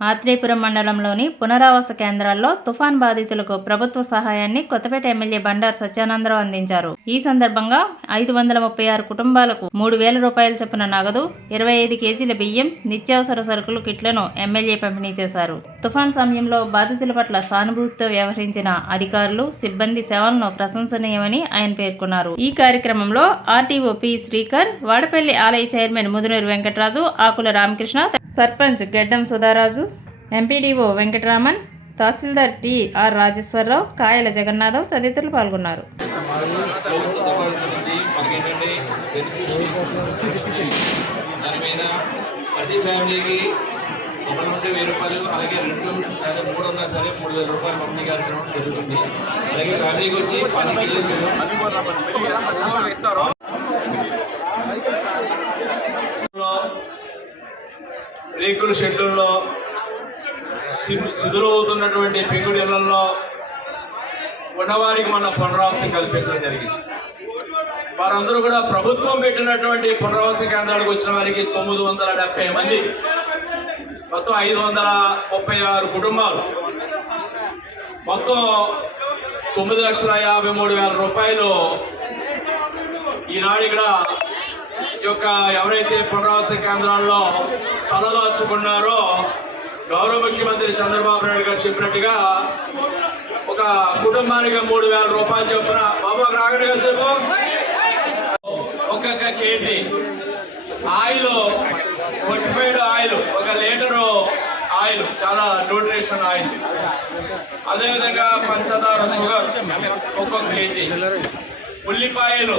ఆత్రేయపురం మండలంలోని పునరావాస కేంద్రాల్లో తుఫాన్ బాధితులకు ప్రభుత్వ సహాయాన్ని కొత్తపేట ఎమ్మెల్యే బండారు సత్యానందరావు అందించారు. ఈ సందర్భంగా ఐదు వందల ముప్పై ఆరు కుటుంబాలకు మూడు వేల రూపాయల చొప్పున నగదు ఇరవై ఐదు కేజీల బియ్యం నిత్యావసర సరుకులు కిట్లను ఎమ్మెల్యే పంపిణీ చేశారు. తుఫాన్ సమయంలో బాధితుల పట్ల సానుభూతితో వ్యవహరించిన అధికారులు సిబ్బంది సేవలను ప్రశంసనీయమని ఆయన పేర్కొన్నారు. ఈ కార్యక్రమంలో ఆర్టీఓ పి శ్రీకర్ వాడపల్లి ఆలయ chairman Mudunuru Venkataraju Akula Ramakrishna sarpanch Geddam Sudharaju MPDO Venkataraman tahsildar T R Rajeswararao Kayala Jagannatham తదితరులు పాల్గొన్నారు. ప్రతి ఫ్యామిలీకి ఒకటి ఉంటే వెయ్యి రూపాయలు అలాగే రెండు లేదా మూడు ఉన్నా సరే మూడు వేల రూపాయలు పంపిణీ కార్యక్రమం జరుగుతుంది. అలాగే ఫ్యామిలీకి వచ్చి పది కిలోలు రేకుల షెడ్లలో సిదురవుతున్నటువంటి పెంకుడు ఇళ్ళలో ఉన్నవారికి మన పునరావాసం కల్పించడం జరిగింది. వారందరూ కూడా ప్రభుత్వం పెట్టినటువంటి పునరావాస కేంద్రాలకు వచ్చిన వారికి తొమ్మిది వందల డెబ్బై మంది మొత్తం ఐదు వందల ముప్పై ఆరు కుటుంబాలు. మొత్తం తొమ్మిది లక్షల యాభై మూడు వేల రూపాయలు ఈనాడు ఇక్కడ ఈ యొక్క ఎవరైతే పునరావాస కేంద్రాల్లో తలదాచుకున్నారో? గౌరవ ముఖ్యమంత్రి చంద్రబాబు నాయుడు గారు చెప్పినట్టుగా ఒక కుటుంబానికి మూడు వేల రూపాయలు చొప్పున. బాబు రాగడు కాసేపు. ఒక్కొక్క కేజీ ఆయిల్ ఫోర్టిఫైడ్ ఆయిల్ ఒక లీటరు ఆయిల్ చాలా న్యూట్రిషన్ ఆయిల్. అదేవిధంగా పంచదార షుగర్ ఒక్కొక్క కేజీ. ఉల్లిపాయలు